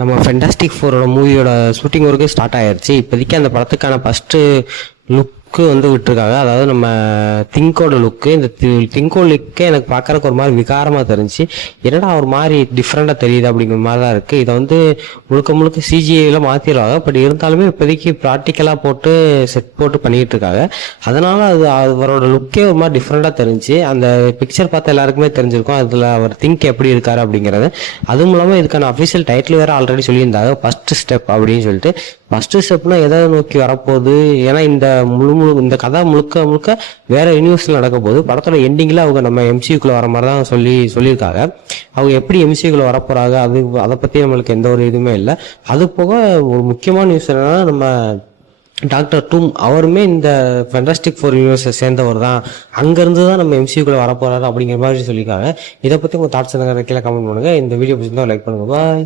நம்ம ஃபென்டாஸ்டிக் ஃபோரோட மூவியோட ஷூட்டிங் ஒர்க்கு ஸ்டார்ட் ஆயிடுச்சு. இப்போதைக்கு அந்த படத்துக்கான ஃபஸ்ட்டு லுக்கு வந்து விட்டுருக்காங்க. அதாவது நம்ம திங்கோட லுக்கு. இந்த திங்கோ லுக்கே எனக்கு பார்க்கறக்கு ஒரு மாதிரி விகாரமாக தெரிஞ்சு, என்னடா ஒரு மாதிரி டிஃப்ரெண்ட்டாக தெரியுது அப்படிங்கிற மாதிரி தான் இருக்குது. இதை வந்து முழுக்க முழுக்க சிஜிஐயில் மாற்றிடுவாங்க. பட் இருந்தாலுமே இப்போதைக்கு ப்ராக்டிக்கலாக போட்டு செட் போட்டு பண்ணிகிட்டு இருக்காங்க. அதனால் அது அவரோட லுக்கே ஒரு மாதிரி டிஃப்ரெண்ட்டாக தெரிஞ்சு, அந்த பிக்சர் பார்த்து எல்லாருக்குமே தெரிஞ்சிருக்கும் அதில் அவர் திங்க் எப்படி இருக்காரு அப்படிங்கிறது. அதுவும் இல்லாமல் இதுக்கான அஃபிஷியல் டைட்டில் வேறு ஆல்ரெடி சொல்லியிருந்தாங்க, ஃபர்ஸ்ட் ஸ்டெப் அப்படின்னு சொல்லிட்டு. ஃபர்ஸ்ட் ஸ்டெப்னா எதை நோக்கி வரப்போகுது? ஏன்னா இந்த கதை முழுக்க வேற யூனிவர்ஸில் நடக்க போகுது. படத்தோட எண்டிங்கில் அவங்க நம்ம எம்சியூக்குள்ள வர மாதிரி தான் சொல்லியிருக்காங்க. அவங்க எப்படி எம்சியூக்குள்ள வரப்போறாங்க அதை பற்றி நம்மளுக்கு எந்த ஒரு இதுவுமே இல்லை. அது போக ஒரு முக்கியமான நியூஸ் என்னன்னா, நம்ம டாக்டர் டூம் அவருமே இந்த ஃபென்டாஸ்டிக் ஃபோர் யூனிவர்ஸை சேர்ந்தவர் தான். அங்கேருந்து தான் நம்ம எம்சியூக்குள்ள வரப்போறாரு அப்படிங்கிற மாதிரி சொல்லியிருக்காங்க. இதை பற்றி உங்கள் தாட்ஸ் என்ன கீழே கமெண்ட் பண்ணுங்க. இந்த வீடியோ பிடிச்சிருந்தா லைக் பண்ணுங்க. பாய்.